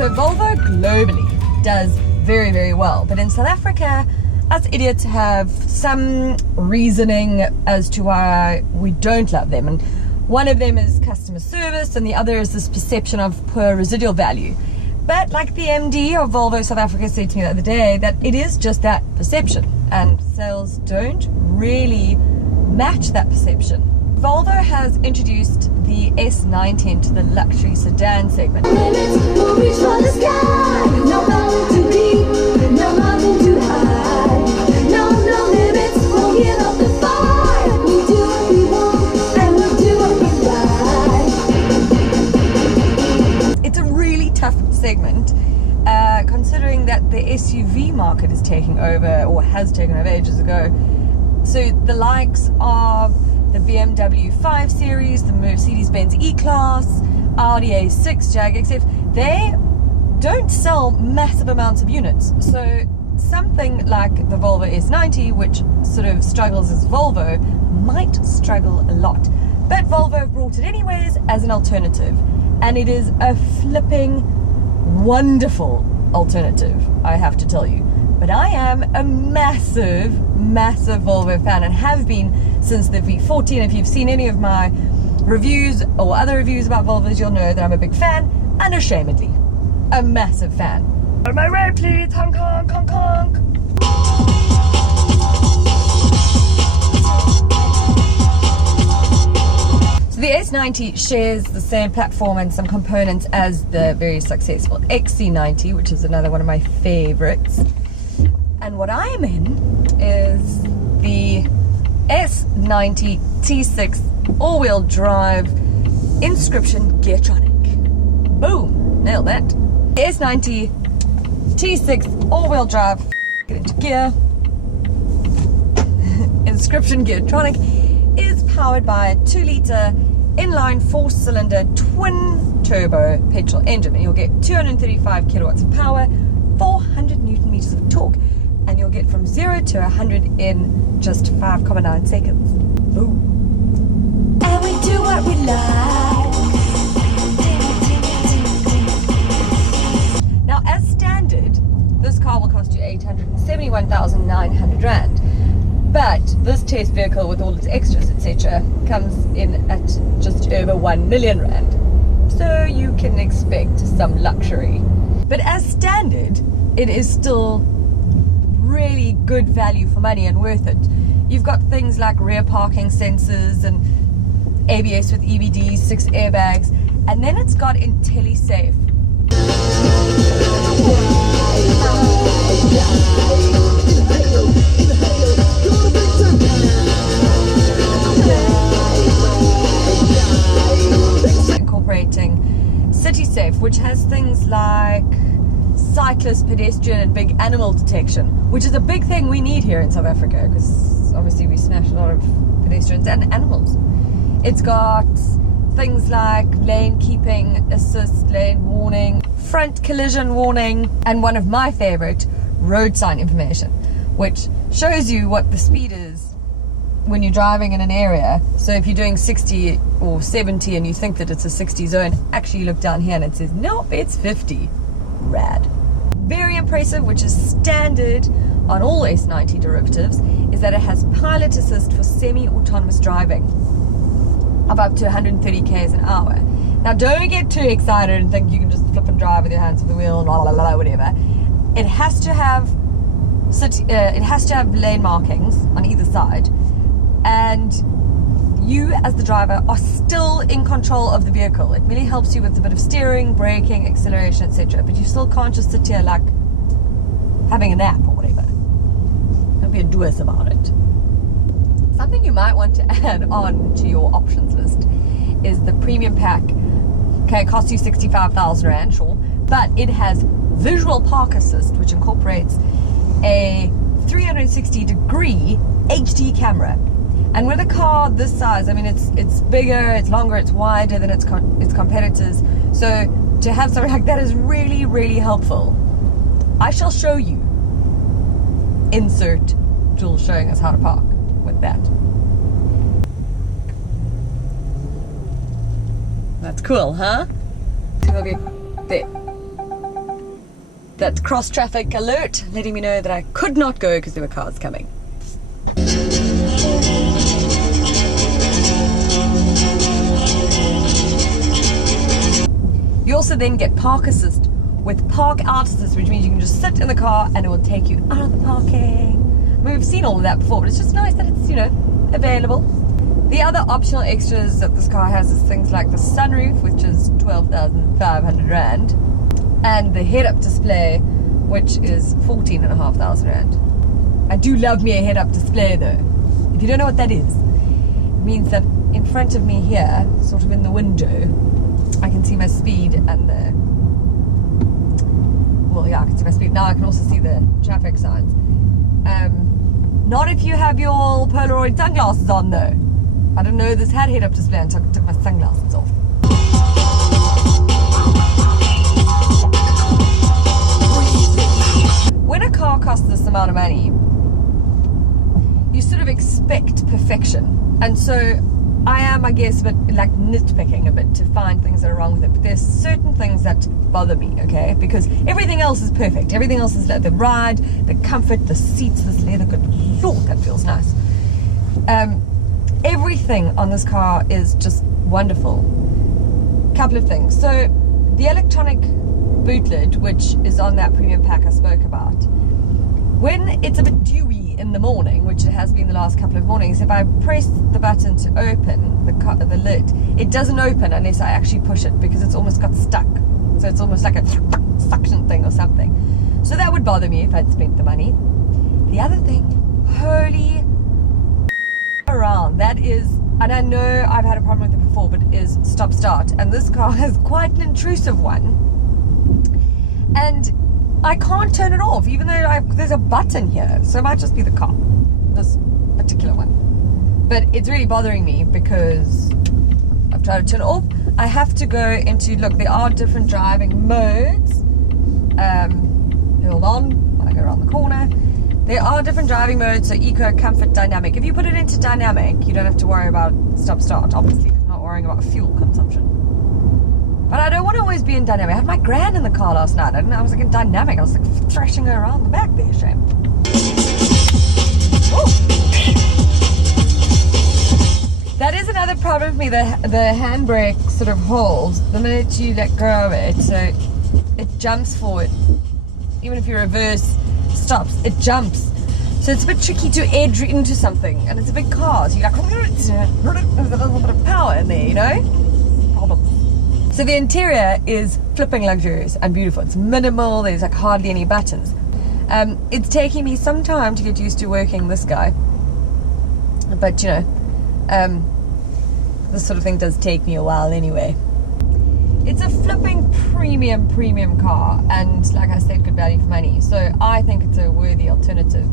So Volvo globally does very, very well, but in South Africa, us idiots have some reasoning as to why we don't love them, and one of them is customer service, and the other is this perception of poor residual value. But like the MD of Volvo South Africa said to me the other day, that it is just that perception, and sales don't really match that perception. Volvo has introduced the S90 into the luxury sedan segment. Limits will reach for the sky. No mountain too deep, no mountain too high. No limits will give up the fight. We do what we want and we'll do what we like. It's a really tough segment, considering that the SUV market is taking over, or has taken over ages ago. So the likes of the BMW 5 Series, the Mercedes-Benz E-Class, Audi A6, Jag XF, they don't sell massive amounts of units. So something like the Volvo S90, which sort of struggles as Volvo, might struggle a lot. But Volvo have brought it anyways as an alternative. And it is a flipping wonderful alternative, I have to tell you. But I am a massive Volvo fan, and have been since the V40. And if you've seen any of my reviews or other reviews about Volvos, you'll know that I'm a big fan, unashamedly. A massive fan. On my way, please. Honk, honk, honk, honk. So the S90 shares the same platform and some components as the very successful XC90, which is another one of my favorites. And what I am in is the S90 T6 all-wheel drive Inscription Geartronic. Boom! Nailed that. The S90 T6 all-wheel drive, get into gear, Inscription Geartronic is powered by a 2-litre inline 4-cylinder twin-turbo petrol engine, and you'll get 235 kilowatts of power, 400 newton meters of torque, and you'll get from 0 to 100 in just 5.9 seconds. Boom. And we do what we like. Now, as standard, this car will cost you 871,900 Rand. But this test vehicle, with all its extras, etc., comes in at just over 1 million Rand. So you can expect some luxury. But as standard, it is still really good value for money and worth it. You've got things like rear parking sensors and ABS with EBD, 6 airbags, and then it's got IntelliSafe. Incorporating CitySafe, which has things like cyclist, pedestrian and big animal detection, which is a big thing we need here in South Africa, because obviously we smash a lot of pedestrians and animals. It's got things like lane keeping assist, lane warning, front collision warning, and one of my favorite, road sign information, which shows you what the speed is when you're driving in an area. So if you're doing 60 or 70 and you think that it's a 60 zone, actually you look down here and it says, nope, it's 50. Rad. Very impressive, which is standard on all S90 derivatives, is that it has pilot assist for semi-autonomous driving of up to 130 k's an hour. Now, don't get too excited and think you can just flip and drive with your hands on the wheel, blah, blah, blah, whatever. It has to have lane markings on either side, and you as the driver are still in control of the vehicle. It really helps you with a bit of steering, braking, acceleration, etc. But you still can't just sit here like having a nap or whatever. Don't be a doers about it. Something you might want to add on to your options list is the premium pack. Okay, it costs you 65,000 Rand, sure, but it has visual park assist, which incorporates a 360-degree HD camera. And with a car this size, I mean, it's bigger, it's longer, it's wider than its competitors. So to have something like that is really, really helpful. I shall show you. Insert Jules showing us how to park with that. That's cool, huh? Okay, there. that cross traffic alert letting me know that I could not go because there were cars coming. You also then get park assist with park out assist, which means you can just sit in the car and it will take you out of the parking. I mean, we've seen all of that before, but it's just nice that it's, you know, available. The other optional extras that this car has is things like the sunroof, which is 12,500 Rand, and the head-up display, which is 14,500 Rand. I do love me a head-up display though. If you don't know what that is, it means that in front of me here, sort of in the window, I can see my speed and the... Well, yeah, I can see my speed. Now I can also see the traffic signs. Not if you have your Polaroid sunglasses on though. I didn't know this had head-up display until I took my sunglasses off. When a car costs this amount of money, you sort of expect perfection. And so I am, I guess, a bit like nitpicking a bit to find things that are wrong with it. But there's certain things that bother me, okay? Because everything else is perfect. Everything else is like the ride, the comfort, the seats, this leather. Good Lord, that feels nice. Everything on this car is just wonderful. Couple of things. So the electronic boot lid, which is on that premium pack I spoke about, when it's a bit dewy in the morning, which it has been the last couple of mornings, if I press the button to open the lid, it doesn't open unless I actually push it, because it's almost got stuck. So it's almost like a suction thing or something. So that would bother me if I'd spent the money. The other thing, holy around, that is, and I know I've had a problem with it before, but it is stop start, and this car has quite an intrusive one, and I can't turn it off even though there's a button here. So it might just be the car, this particular one, but it's really bothering me because I've tried to turn it off. I have to go into, look, there are different driving modes. Hold on when I go around the corner. There are different driving modes, so eco, comfort, dynamic. If you put it into dynamic, you don't have to worry about stop start, obviously. I'm not worrying about fuel consumption. But I don't want to always be in dynamic. I had my gran in the car last night. I was like in dynamic. I was like thrashing her around the back there, shame. Ooh. That is another problem for me. The handbrake sort of holds the minute you let go of it, so it jumps forward. Even if you reverse, stops, it jumps. So it's a bit tricky to edge into something, and it's a big car, so you're like, there's a little bit of power in there, you know? Problem. So the interior is flipping luxurious and beautiful. It's minimal, there's like hardly any buttons. It's taking me some time to get used to working this guy, but you know, this sort of thing does take me a while anyway. It's a flipping premium car, and like I said, good value for money. So I think it's a worthy alternative